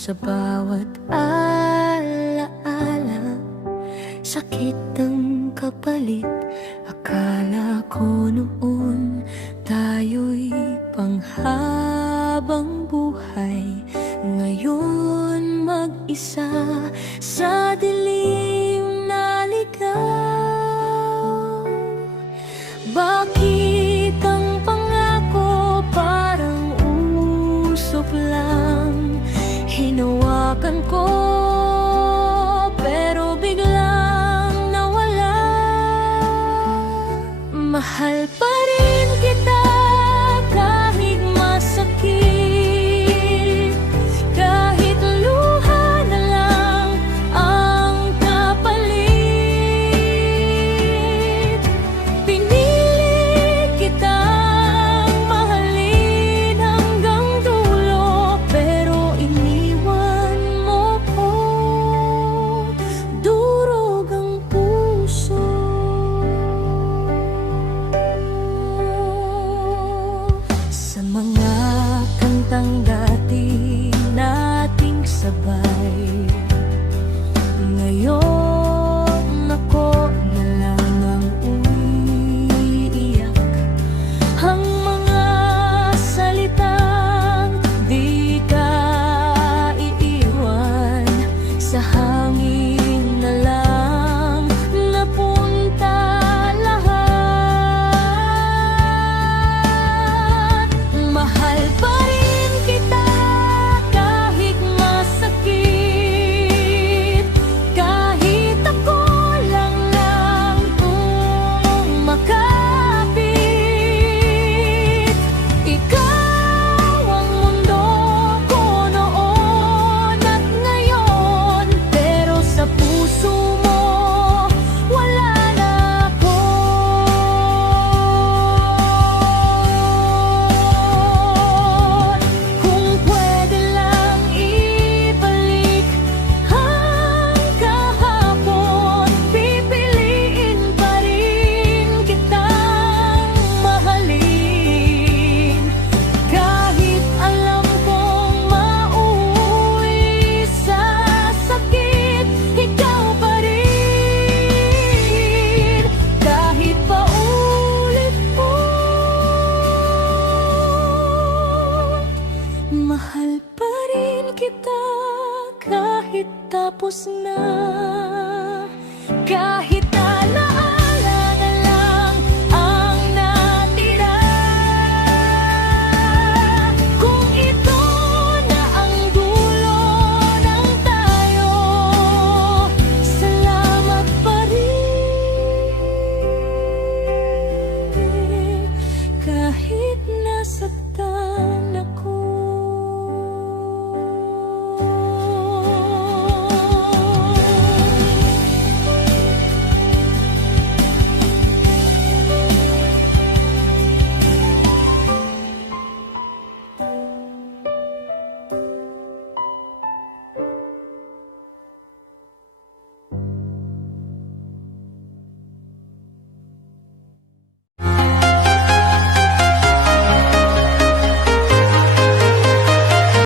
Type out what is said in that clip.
sa bawat alaala. Sakit ang kapalit. Akala ko noon tayo'y panghabang buhay. Ngayon mag-isa sa dilim na ligaw. Bakit ang pangako parang usok lang? Hinawakan ko pero biglang nawala. Mahal pa rin kita kahit masakit, kahit luha na lang ang kapalit. Pinili kitang mahalin hanggang dulo, pero iniwan mo ko, durog ang puso. Sa mga kantang dati nating sabay, ngayon ako na lang ang umiiyak. Ang mga salitang di ka iiwan, sa hangin na lang napunta lahat. Mahal pa rin kita kahit masakit, kahit ako lang makapit. Ikaw ang mundo ko noon at ngayon, pero sa puso mo wala na ako. Kung pwede lang ibalik ang kahapon, pipiliin pa rin kitang mahalin. Kahit alam kong mauwi sa sakit, ikaw pa rin. Kahit paulit-ulit, mahal pa rin kita kahit tapos na. Kahit